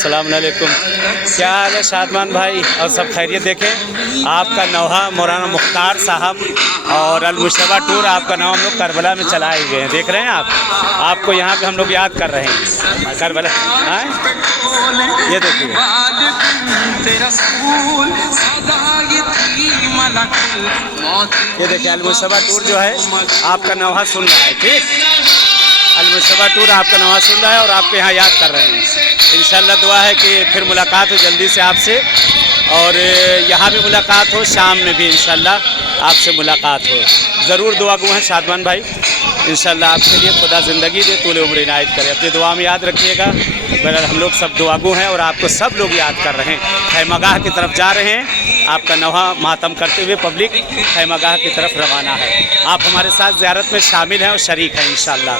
अस्सलाम वालेकुम। क्या हाल है शादमान भाई और सब खैरियत? देखें आपका नौहा मौलाना मुख्तार साहब और अल-मुशतबा टूर आपका नाम हम लोग करबला में चलाए हुए हैं। देख रहे हैं आपको यहाँ पे हम लोग याद कर रहे हैं करबला। हाँ ये देखिए, ये देखिए अल-मुशतबा टूर जो है आपका नौहा सुन रहा है। ठीक, अल-मुशतबा टूर आपका नौहा सुन रहा है और आपको यहाँ याद कर रहे हैं। इंशाअल्लाह दुआ है कि फिर मुलाकात हो जल्दी से आपसे, और यहाँ भी मुलाकात हो, शाम में भी इंशाअल्लाह आपसे मुलाकात हो। ज़रूर दुआ गो हैं शादमान भाई, इंशाअल्लाह आपके लिए खुदा ज़िंदगी दे, तूल उम्र इनायत करे। अपनी दुआ में याद रखिएगा। बगैर हम लोग सब दुआ गो हैं और आपको सब लोग याद कर रहे हैं। खैमगाह की तरफ जा रहे हैं, आपका नौहा मातम करते हुए पब्लिक खैमगाह की तरफ रवाना है। आप हमारे साथ ज़ियारत में शामिल हैं और शरीक हैं इंशाअल्लाह।